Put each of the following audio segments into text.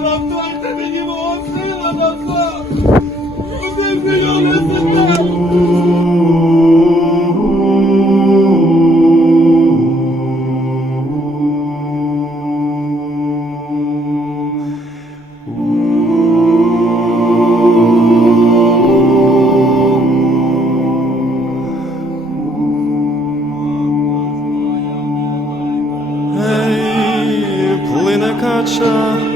Дайте мені мого сина назад! Один мільйон сестер! Плине кача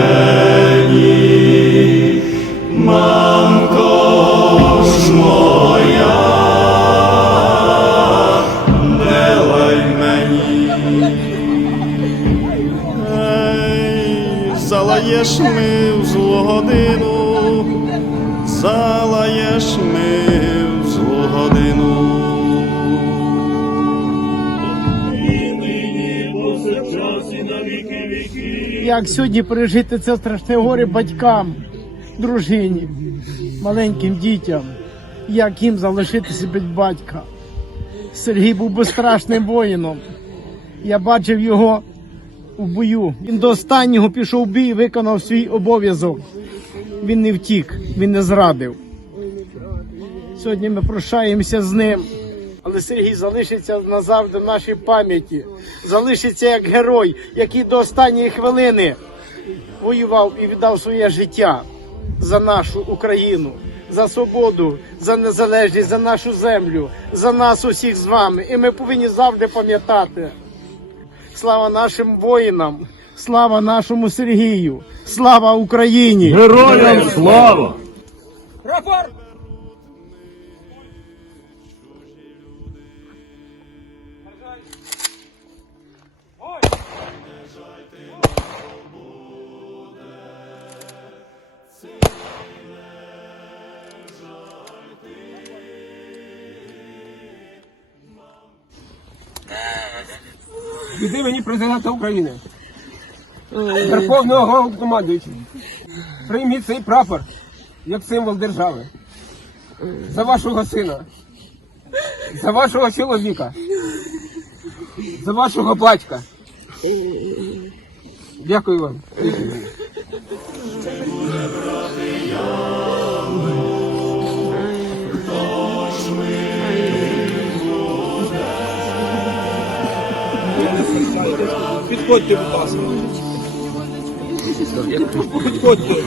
залаєш ми в злу годину, залаєш ми в злу годину. Як сьогодні пережити це страшне горе батькам, дружині, маленьким дітям, як їм залишитися без батька. Сергій був безстрашним воїном. Я бачив його у бою. Він до останнього пішов в бій і виконав свій обов'язок. Він не втік, він не зрадив. Сьогодні ми прощаємося з ним. Але Сергій залишиться назавжди в нашій пам'яті, залишиться як герой, який до останньої хвилини воював і віддав своє життя за нашу Україну, за свободу, за незалежність, за нашу землю, за нас усіх з вами. І ми повинні завжди пам'ятати. Слава нашим воїнам, слава нашому Сергію, слава Україні! Героям слава! Від імені президента України, Верховного Головнокомандуючого, прийміть цей прапор як символ держави. За вашого сина, за вашого чоловіка, за вашого батька. Дякую вам. Підходьте, будь ласка. Підходьте.